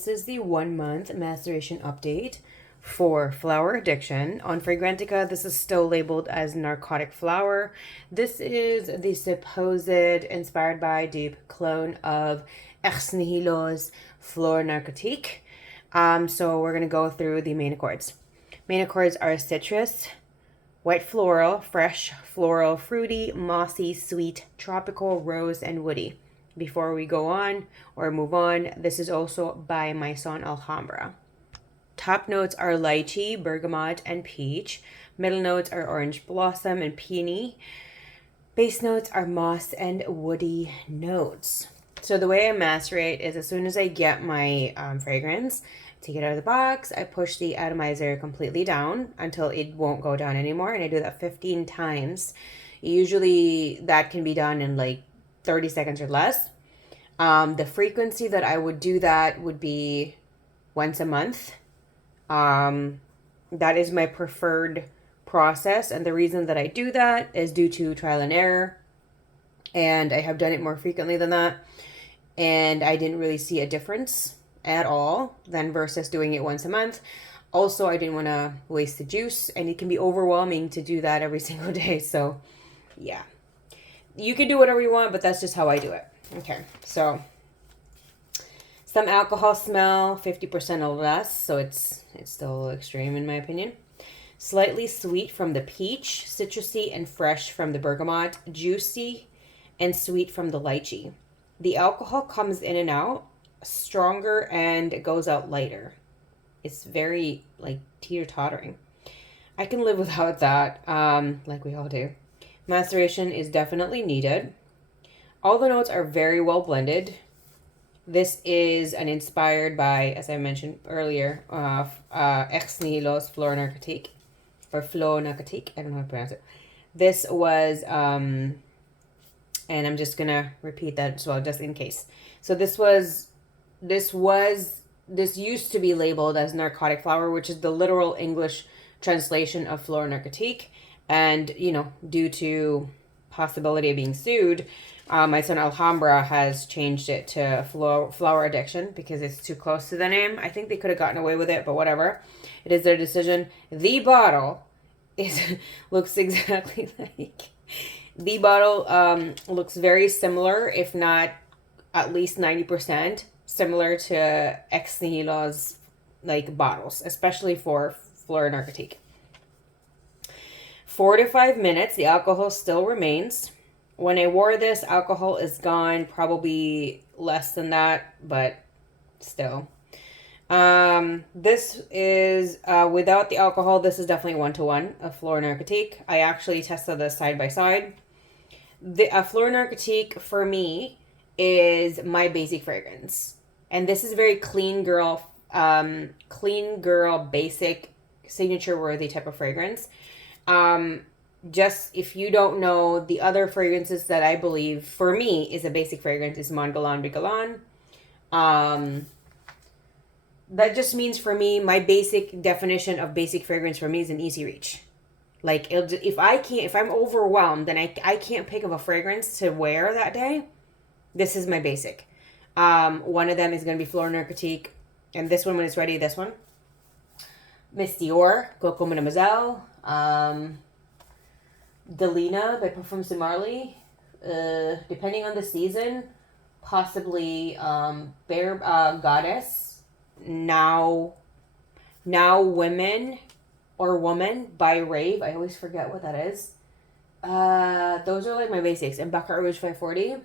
This is the 1 month maceration update for Flower Addiction. On Fragrantica, this is still labeled as narcotic flower. This is the supposed inspired by dupe clone of Ex Nihilo's Fleur Narcotique. So we're going to go through the main accords. Main accords are citrus, white floral, fresh, floral, fruity, mossy, sweet, tropical, rose, and woody. Before we go on or move on, this is also by Maison Alhambra. Top notes are lychee, bergamot, and peach. Middle notes are orange blossom and peony. Base notes are moss and woody notes. So the way I macerate is as soon as I get my fragrance, take it out of the box, I push the atomizer completely down until it won't go down anymore, and I do that 15 times. Usually that can be done in like 30 seconds or less. The frequency that I would do that would be once a month. That is my preferred process, and the reason that I do that is due to trial and error, and I have done it more frequently than that, and I didn't really see a difference at all than versus doing it once a month. Also, I didn't want to waste the juice, and it can be overwhelming to do that every single day. So yeah, you can do whatever you want, but that's just how I do it. Okay, so some alcohol smell, 50% or less, so it's still a little extreme in my opinion. Slightly sweet from the peach, citrusy and fresh from the bergamot, juicy and sweet from the lychee. The alcohol comes in and out, stronger and goes out lighter. It's very like teeter-tottering. I can live without that, like we all do. Maceration is definitely needed. All the notes are very well blended. This is an inspired by, as I mentioned earlier, Ex Nihilo's Fleur Narcotique, or Fleur Narcotique. I don't know how to pronounce it. This was, and I'm just gonna repeat that as well, just in case. So this used to be labeled as narcotic flower, which is the literal English translation of Fleur Narcotique, and due to possibility of being sued, Maison Alhambra has changed it to Flower Addiction because it's too close to the name. I think they could have gotten away with it, but whatever. It is their decision. The bottle looks exactly like the bottle. Looks very similar, if not at least 90% similar to Ex Nihilo's like bottles, especially for Fleur Narcotique. 4 to 5 minutes, the alcohol still remains. When I wore this, alcohol is gone, probably less than that, but still. This is, without the alcohol, this is definitely 1-to-1 of Fleur Narcotique. I actually tested this side by side. The Fleur Narcotique, for me, is my basic fragrance. And this is very clean girl, basic, signature-worthy type of fragrance. Just if you don't know, the other fragrances that I believe for me is a basic fragrance is Mon Galan Bigalan. That just means for me, my basic definition of basic fragrance for me is an easy reach. Like if I'm overwhelmed and I can't pick of a fragrance to wear that day, this is my basic. One of them is going to be Fleur Narcotique, and this one when it's ready, this one. Miss Dior, Coco Mademoiselle. Delina by Parfums de Marly. Depending on the season, possibly Bear Goddess. Now Women or Woman by Rave. I always forget what that is. Those are like my basics. And Baccarat Rouge 540.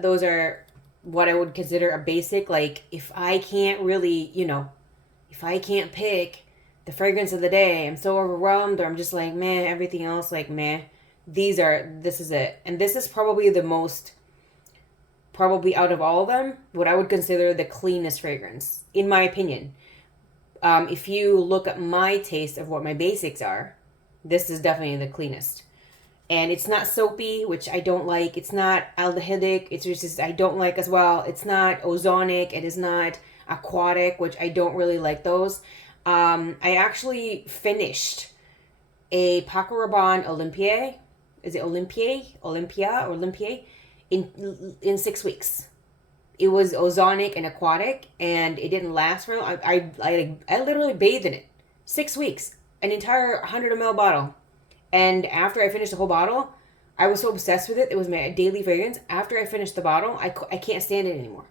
Those are what I would consider a basic. Like if I can't really, if I can't pick the fragrance of the day, I'm so overwhelmed, or I'm just like, meh, everything else, like, meh. This is it. And this is probably the most, probably out of all of them, what I would consider the cleanest fragrance, in my opinion. If you look at my taste of what my basics are, this is definitely the cleanest. And it's not soapy, which I don't like. It's not aldehydic, it's just, I don't like as well. It's not ozonic, it is not aquatic, which I don't really like those. I actually finished a Paco Rabanne Olympia. Is it Olympia in 6 weeks. it was ozonic and aquatic, and it didn't last for long. I literally bathed in it 6 weeks, an entire 100 ml bottle. And after I finished the whole bottle, I was so obsessed with it. It was my daily fragrance. After I finished the bottle, I can't stand it anymore.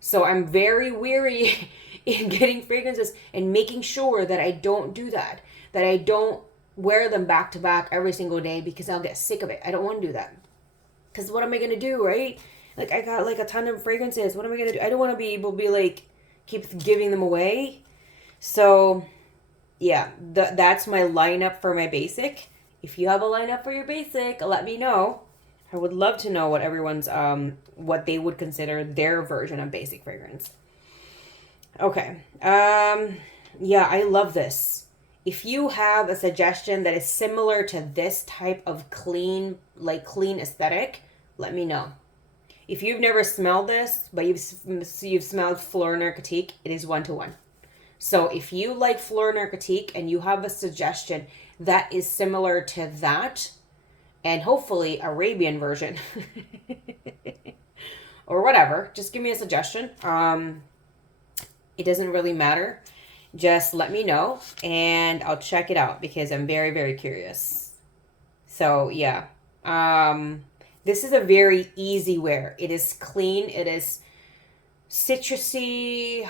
So I'm very weary in getting fragrances and making sure that I don't do that. That I don't wear them back to back every single day, because I'll get sick of it. I don't want to do that. Because what am I going to do, right? Like, I got like a ton of fragrances. What am I going to do? I don't want to be able to be like, keep giving them away. So, yeah, that's my lineup for my basic. If you have a lineup for your basic, let me know. I would love to know what everyone's, what they would consider their version of basic fragrance. Okay. Yeah, I love this. If you have a suggestion that is similar to this type of clean aesthetic, let me know. If you've never smelled this, but you've smelled Fleur Narcotique, it is 1-to-1. So if you like Fleur Narcotique and you have a suggestion that is similar to that, and hopefully Arabian version, or whatever, just give me a suggestion. It doesn't really matter. Just let me know and I'll check it out, because I'm very, very curious. So yeah, this is a very easy wear. It is clean. It is citrusy.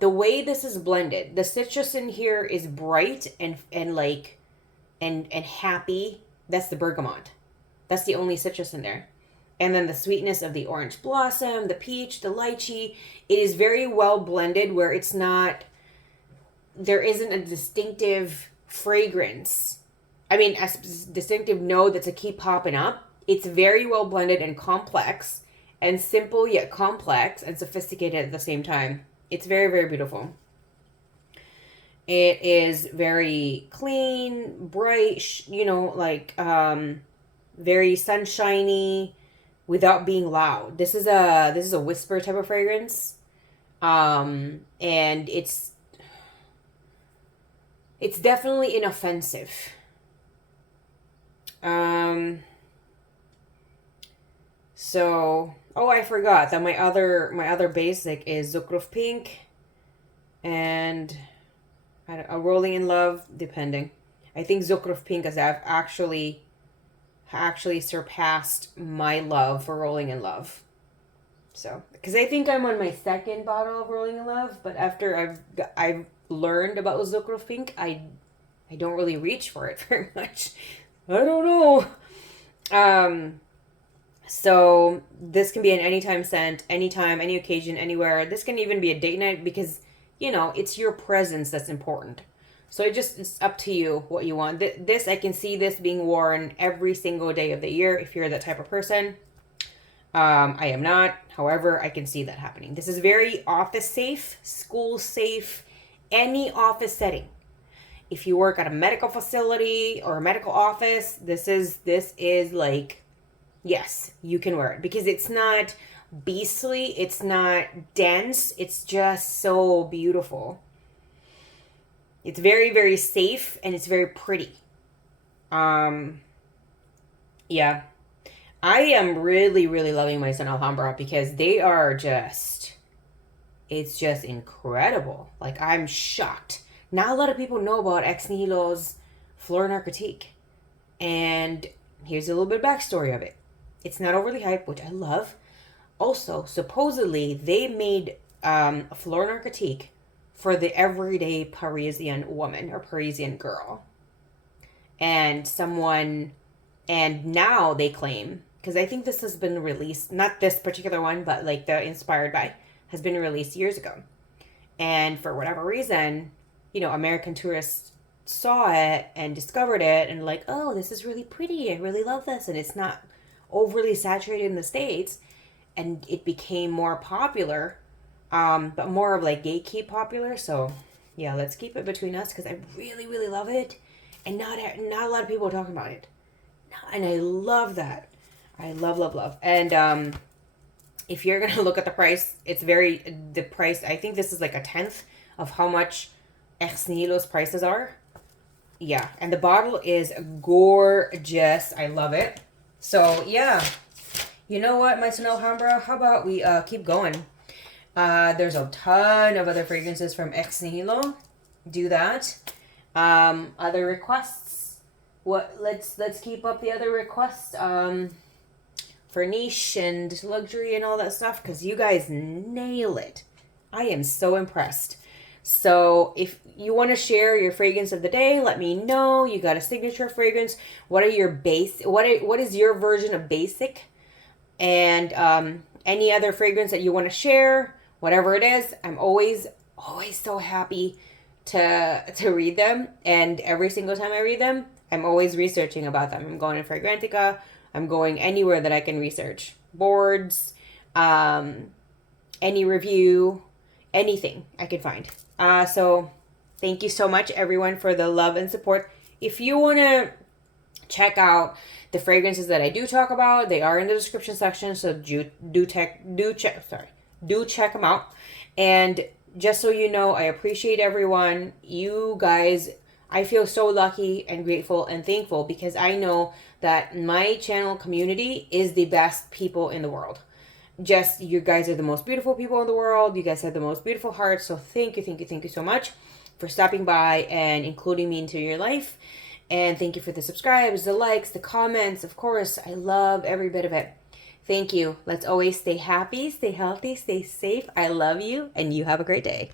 The way this is blended, the citrus in here is bright and happy. That's the bergamot. That's the only citrus in there. And then the sweetness of the orange blossom, the peach, the lychee. It is very well blended, where it's not, there isn't a distinctive fragrance. I mean, a distinctive note that's a keep popping up. It's very well blended and complex, and simple yet complex and sophisticated at the same time. It's very, very beautiful. It is very clean, bright, very sunshiny without being loud. This is a whisper type of fragrance. And it's definitely inoffensive. So, I forgot that my other basic is Zucruf Pink and a Rolling in Love, depending. I think Zucruf Pink has actually surpassed my love for Rolling in Love. So, because I think I'm on my second bottle of Rolling in Love, but after I've learned about Zucruf Pink, I don't really reach for it very much. I don't know. So this can be an anytime scent, anytime, any occasion, anywhere. This can even be a date night, because, it's your presence that's important. So it's up to you what you want. This, I can see this being worn every single day of the year if you're that type of person. I am not. However, I can see that happening. This is very office safe, school safe, any office setting. If you work at a medical facility or a medical office, this is like, yes, you can wear it, because it's not beastly, it's not dense, it's just so beautiful. It's very, very safe, and it's very pretty. Yeah. I am really, really loving Maison Alhambra, because they are it's just incredible. Like, I'm shocked. Not a lot of people know about Ex Nihilo's Fleur Narcotique. And here's a little bit of backstory of it. It's not overly hyped, which I love. Also, supposedly, they made Fleur Narcotique for the everyday Parisian woman or Parisian girl. And now they claim, because I think this has been released, not this particular one, but like the Inspired By, has been released years ago. And for whatever reason, American tourists saw it and discovered it and like, oh, this is really pretty. I really love this. And it's not overly saturated in the States. And it became more popular, but more of like gatekeep popular. So yeah, let's keep it between us, because I really, really love it. And not a lot of people are talking about it. And I love that. I love. And if you're going to look at the price, the price, I think this is like a 1/10 of how much Ex Nihilo's prices are. Yeah, and the bottle is gorgeous. I love it. So, yeah. You know what, Maison Alhambra? How about we keep going? There's a ton of other fragrances from Ex Nihilo. Do that. Other requests. Let's keep up the other requests. For niche and luxury and all that stuff, because you guys nail it. I am so impressed. So if you want to share your fragrance of the day, let me know. You got a signature fragrance. What are your what is your version of basic? And any other fragrance that you want to share, whatever it is, I'm always so happy to read them. And every single time I read them, I'm always researching about them. I'm going to Fragrantica. I'm going anywhere that I can research. Boards, any review, anything I can find. So thank you so much, everyone, for the love and support. If you want to check out the fragrances that I do talk about, they are in the description section, so do check them out. And just so you know, I appreciate everyone. You guys, I feel so lucky and grateful and thankful because I know that my channel community is the best people in the world. Just, you guys are the most beautiful people in the world. You guys have the most beautiful hearts. So thank you so much for stopping by and including me into your life. And thank you for the subscribes, the likes, the comments. Of course, I love every bit of it. Thank you. Let's always stay happy, stay healthy, stay safe. I love you, and you have a great day.